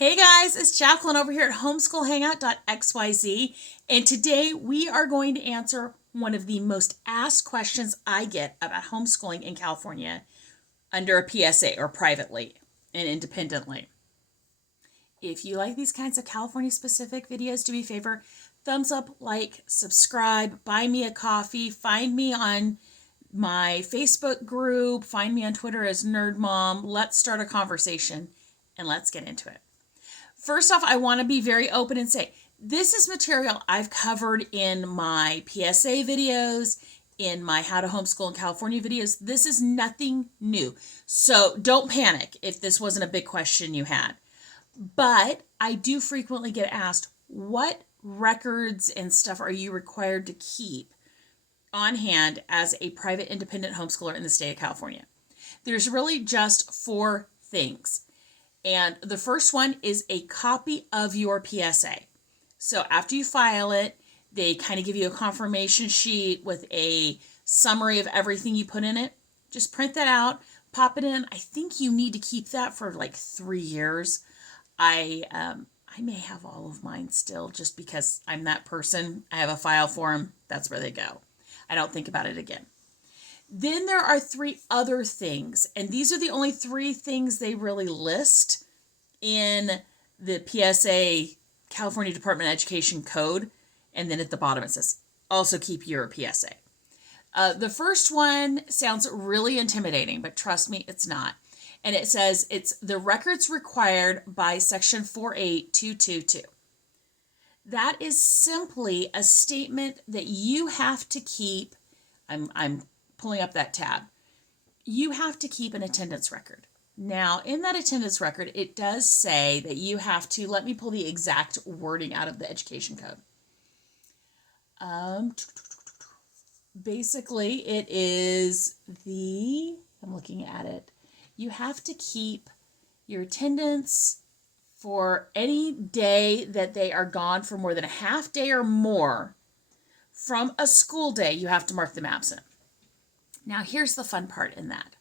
Hey guys, it's Jacqueline over here at Homeschool Hangout.xyz, and today we are going to answer one of the most asked questions I get about homeschooling in California under a PSA or privately and independently. If you like these kinds of California specific videos, do me a favor, thumbs up, like, subscribe, buy me a coffee, find me on my Facebook group, find me on Twitter as Nerd Mom. Let's start a conversation and let's get into it. First off, I want to be very open and say, this is material I've covered in my PSA videos, in my How to Homeschool in California videos. This is nothing new. So don't panic if this wasn't a big question you had. But I do frequently get asked, what records and stuff are you required to keep on hand as a private independent homeschooler in the state of California? There's really just four things. And the first one is a copy of your PSA. So after you file it, they kind of give you a confirmation sheet with a summary of everything you put in it. Just print that out, pop it in. I think you need to keep that for like 3 years. I may have all of mine still just because I'm that person. I have a file for them. That's where they go. I don't think about it again. Then there are 3 other things, and these are the only 3 things they really list in the PSA California Department of Education code, and then at the bottom it says, also keep your PSA. The first one sounds really intimidating, but trust me, it's not. And it says it's the records required by Section 48222. That is simply a statement that you have to keep. I'm pulling up that tab. You have to keep an attendance record. Now, in that attendance record, it does say that you have to, let me pull the exact wording out of the education code. Basically, it is I'm looking at it. You have to keep your attendance for any day that they are gone for more than a half day or more from a school day. You have to mark them absent. Now, here's the fun part in that.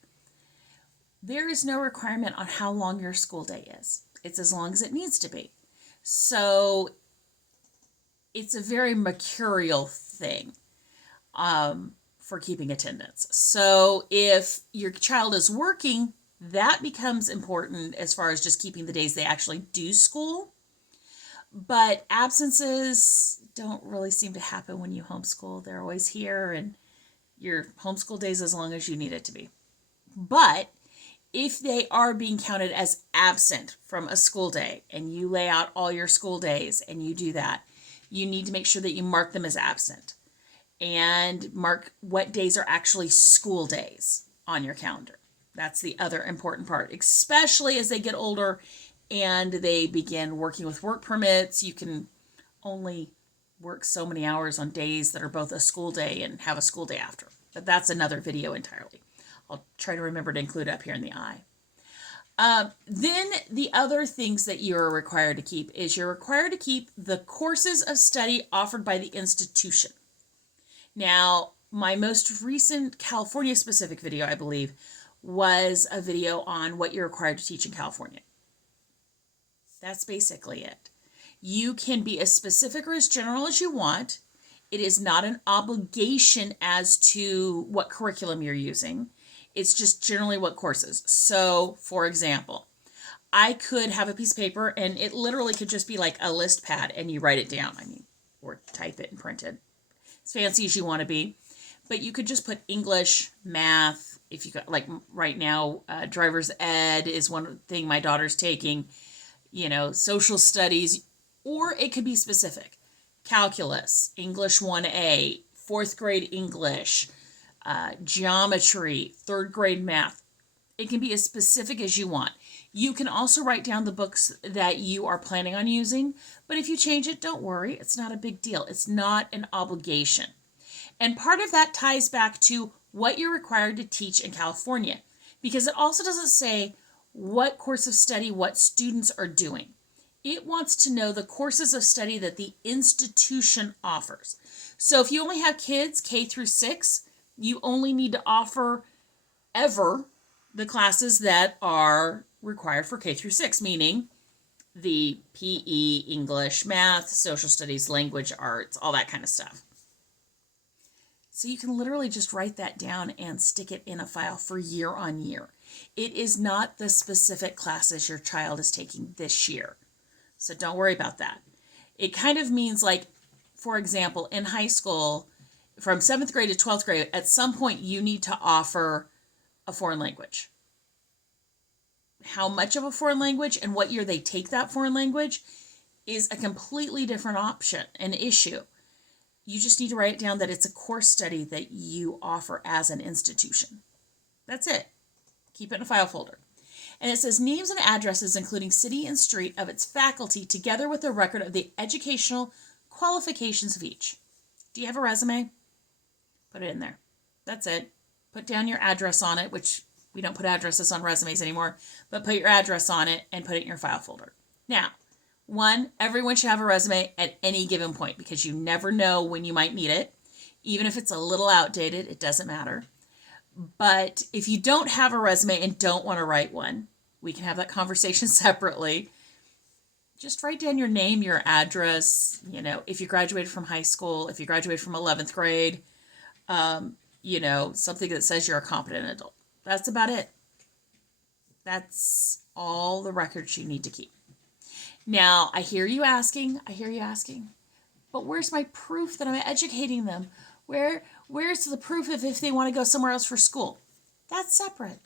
There is no requirement on how long your school day is. It's as long as it needs to be. So it's a very mercurial thing for keeping attendance. So if your child is working, that becomes important as far as just keeping the days they actually do school. But absences don't really seem to happen when you homeschool. They're always here, and your homeschool days as long as you need it to be. But if they are being counted as absent from a school day, and you lay out all your school days and you do that, you need to make sure that you mark them as absent and mark what days are actually school days on your calendar. That's the other important part, especially as they get older and they begin working with work permits. You can only work so many hours on days that are both a school day and have a school day after. But that's another video entirely. I'll try to remember to include it up here in the eye. Then the other things that you're required to keep is you're required to keep the courses of study offered by the institution. Now, my most recent California-specific video, I believe, was a video on what you're required to teach in California. That's basically it. You can be as specific or as general as you want. It is not an obligation as to what curriculum you're using. It's just generally what courses. So, for example, I could have a piece of paper and it literally could just be like a list pad and you write it down. Or type it and print it. As fancy as you want to be. But you could just put English, math, if you got, like right now, driver's ed is one thing my daughter's taking, social studies, or it could be specific. Calculus, English 1A, 4th grade English, geometry, 3rd grade math. It can be as specific as you want. You can also write down the books that you are planning on using, but if you change it, don't worry. It's not a big deal. It's not an obligation. And part of that ties back to what you're required to teach in California, because it also doesn't say what course of study what students are doing. It wants to know the courses of study that the institution offers. So if you only have kids K through 6, you only need to offer ever the classes that are required for K through 6, meaning the PE, English, math, social studies, language arts, all that kind of stuff. So you can literally just write that down and stick it in a file for year on year. It is not the specific classes your child is taking this year. So don't worry about that. It kind of means, like, for example, in high school, from 7th grade to 12th grade, at some point you need to offer a foreign language. How much of a foreign language and what year they take that foreign language is a completely different option, an issue. You just need to write it down that it's a course study that you offer as an institution. That's it. Keep it in a file folder. And it says names and addresses, including city and street of its faculty, together with a record of the educational qualifications of each. Do you have a resume? Put it in there. That's it. Put down your address on it, which we don't put addresses on resumes anymore, but put your address on it and put it in your file folder. Now, one, everyone should have a resume at any given point because you never know when you might need it. Even if it's a little outdated, it doesn't matter. But if you don't have a resume and don't want to write one, we can have that conversation separately. Just write down your name, your address, if you graduated from high school, if you graduated from 11th grade, something that says you're a competent adult. That's about it. That's all the records you need to keep. Now, I hear you asking, but where's my proof that I'm educating them? Where's the proof of if they want to go somewhere else for school? That's separate.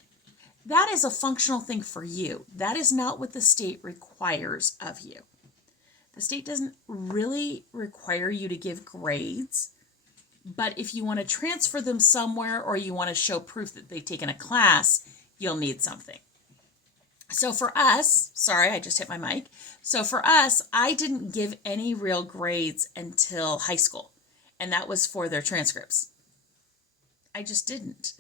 That is a functional thing for you. That is not what the state requires of you. The state doesn't really require you to give grades, but if you want to transfer them somewhere or you want to show proof that they've taken a class, you'll need something. So for us, sorry, I just hit my mic. So for us, I didn't give any real grades until high school, and that was for their transcripts. I just didn't.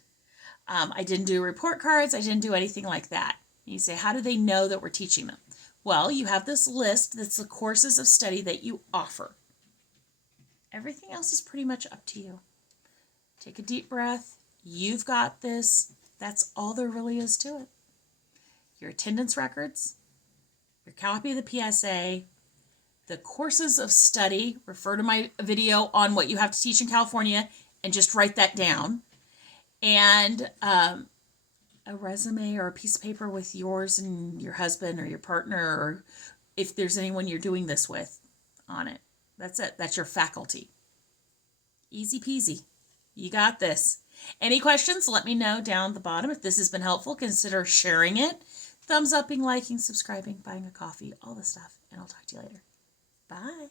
I didn't do report cards. I didn't do anything like that. You say, how do they know that we're teaching them? Well, you have this list that's the courses of study that you offer. Everything else is pretty much up to you. Take a deep breath. You've got this. That's all there really is to it. Your attendance records, your copy of the PSA, the courses of study. Refer to my video on what you have to teach in California and just write that down. And a resume or a piece of paper with yours and your husband or your partner, or if there's anyone you're doing this with, on it. That's it. That's your faculty. Easy peasy. You got this. Any questions? Let me know down at the bottom. If this has been helpful, consider sharing it. Thumbs upping, liking, subscribing, buying a coffee, all the stuff. And I'll talk to you later. Bye.